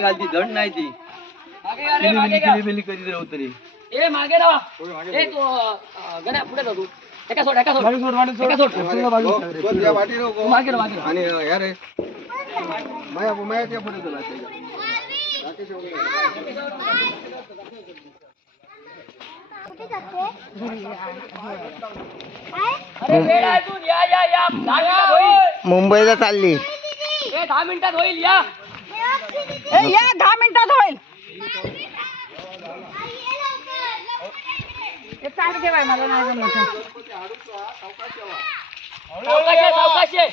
घालती दंड नाही ती कधी राहू तरी ए मागे राहा ए तो गड्या पुढे जाऊ एका सोड एका सोड एका सोड मागे राहा आणि यार माया माया त्या पुढे चला मुंबईला चालली 10 मिनिटात होईल या 10 मिनिटात होईल चालू ठेवाय मला नाही जमत सावकाश आहे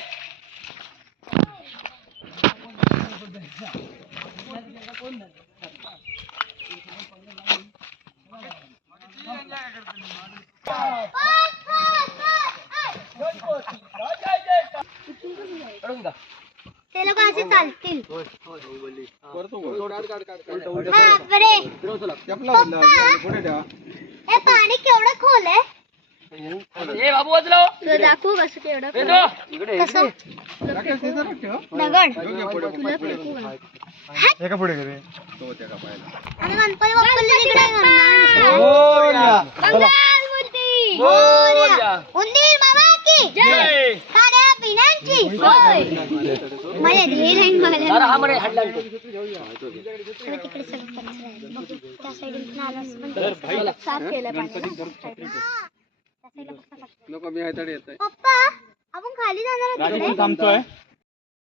ते लोक असे चालतील हे पाणी केवढं खोल आहे ए बाबू वाजलो दाखवू कसं केवढं कसं दगड एका पुढे आणि गणपती बाप्पाला तिकडे उंदीर मामा की जय खाण्या पिण्यांची सोय मला हे लाईन बघायला हा मरे हडला तिकडे सगळं कचरा आहे त्या साईडून नाला पण साफ केलं पाणी नको मी हाताडे येतोय पप्पा आपण खाली जाणार होतो